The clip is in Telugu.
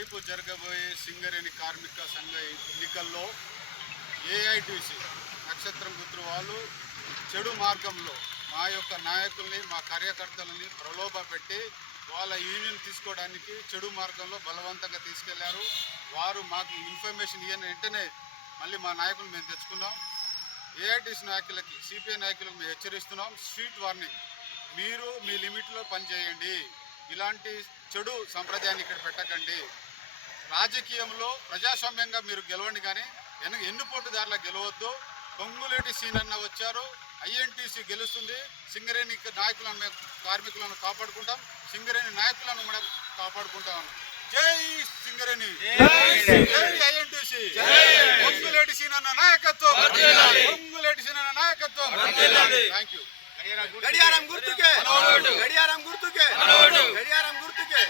రేపు జరగబోయే సింగరేణి కార్మిక సంఘ ఎన్నికల్లో ఏఐటీసీ నక్షత్రం గుర్తు వాళ్ళు చెడు మార్గంలో మా యొక్క నాయకుల్ని మా కార్యకర్తలని ప్రలోభ పెట్టి వాళ్ళ యూనియన్ తీసుకోవడానికి చెడు మార్గంలో బలవంతంగా తీసుకెళ్లారు. వారు మాకు ఇన్ఫర్మేషన్ ఇవ్వని వెంటనే మళ్ళీ మా నాయకులు మేము తెచ్చుకున్నాం. ఏఐటీసీ నాయకులకి సిపిఐ నాయకులకు మేము హెచ్చరిస్తున్నాం. స్ట్రీట్ వార్నింగ్, మీరు మీ లిమిట్లో పనిచేయండి. ఇలాంటి చెడు సంప్రదాయాన్ని ఇక్కడ పెట్టకండి. రాజకీయంలో ప్రజాస్వామ్యంగా మీరు గెలవండి, కానీ ఎన్నుపోటుదారుల గెలవద్దు. పొంగులేటి సీనన్న వచ్చారు, ఐఎన్టీసీ గెలుస్తుంది. సింగరేణి నాయకులను మేము కార్మికులను కాపాడుకుంటాం, సింగరేణి నాయకులను కూడా కాపాడుకుంటాం. జై సింగరేణి, జై ఐఎన్టీసీ, పొంగులేటి సీనన్న నాయకత్వం, పొంగులేటి సీనన్న నాయకత్వం. Thank you. గడియారం గుర్తుకే, గడియారం గుర్తుకే, గడియారం గుర్తుకే.